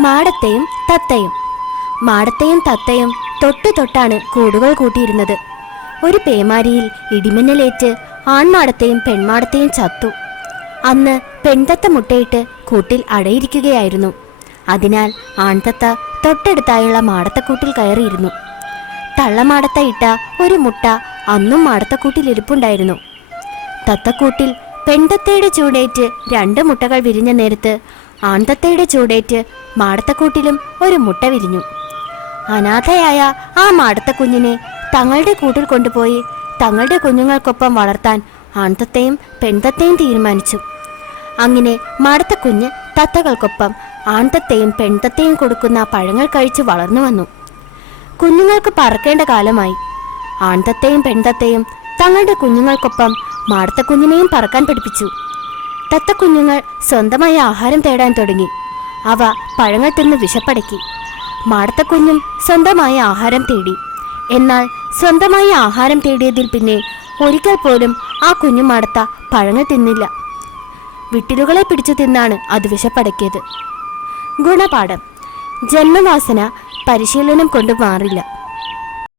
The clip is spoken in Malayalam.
മാടത്തെയും തത്തയും. മാടത്തെയും തത്തയും തൊട്ടു തൊട്ടാണ് കൂടുകൾ കൂട്ടിയിരുന്നത്. ഒരു പേമാരിയിൽ ഇടിമിന്നലേറ്റ് ആൺമാടത്തെയും പെൺമാടത്തെയും ചത്തു. അന്ന് പെൺതത്ത മുട്ടയിട്ട് കൂട്ടിൽ അടയിരിക്കുകയായിരുന്നു. അതിനാൽ ആൺതത്ത തൊട്ടടുത്തായുള്ള മാടത്തക്കൂട്ടിൽ കയറിയിരുന്നു. തള്ളമാടത്ത ഇട്ട ഒരു മുട്ട അന്നും മാടത്തക്കൂട്ടിൽ ഇരിപ്പുണ്ടായിരുന്നു. തത്തക്കൂട്ടിൽ പെൺതത്തയുടെ ചൂടേറ്റ് 2 മുട്ടകൾ വിരിഞ്ഞ നേരത്ത് ആൺതത്തയുടെ ചൂടേറ്റ് മാടത്തക്കൂട്ടിലും ഒരു മുട്ട വിരിഞ്ഞു. അനാഥയായ ആ മാടത്തക്കുഞ്ഞിനെ തങ്ങളുടെ കൂട്ടിൽ കൊണ്ടുപോയി തങ്ങളുടെ കുഞ്ഞുങ്ങൾക്കൊപ്പം വളർത്താൻ ആൺതത്തയും പെൺതത്തയും തീരുമാനിച്ചു. അങ്ങനെ മാടത്തക്കുഞ്ഞ് തത്തകൾക്കൊപ്പം ആൺതത്തയും പെൺതത്തയും കൊടുക്കുന്ന പഴങ്ങൾ കഴിച്ച് വളർന്നു വന്നു. കുഞ്ഞുങ്ങൾക്ക് പറക്കേണ്ട കാലമായി. ആൺതത്തയും പെൺതത്തയും തങ്ങളുടെ കുഞ്ഞുങ്ങൾക്കൊപ്പം മാടത്തക്കുഞ്ഞിനെയും പറക്കാൻ പഠിപ്പിച്ചു. തത്തക്കുഞ്ഞുങ്ങൾ സ്വന്തമായ ആഹാരം തേടാൻ തുടങ്ങി. അവ പഴങ്ങൾ തിന്ന് വിശപ്പടക്കി. മാടത്തക്കുഞ്ഞും സ്വന്തമായ ആഹാരം തേടി. എന്നാൽ സ്വന്തമായ ആഹാരം തേടിയതിൽ പിന്നെ ഒരിക്കൽ പോലും ആ കുഞ്ഞു മാടത്ത പഴങ്ങൾ തിന്നില്ല. വിട്ടിലുകളെ പിടിച്ചു തിന്നാണ് അത് വിശപ്പടക്കിയത്. ഗുണപാഠം: ജന്മവാസന പരിശീലനം കൊണ്ട് മാറില്ല.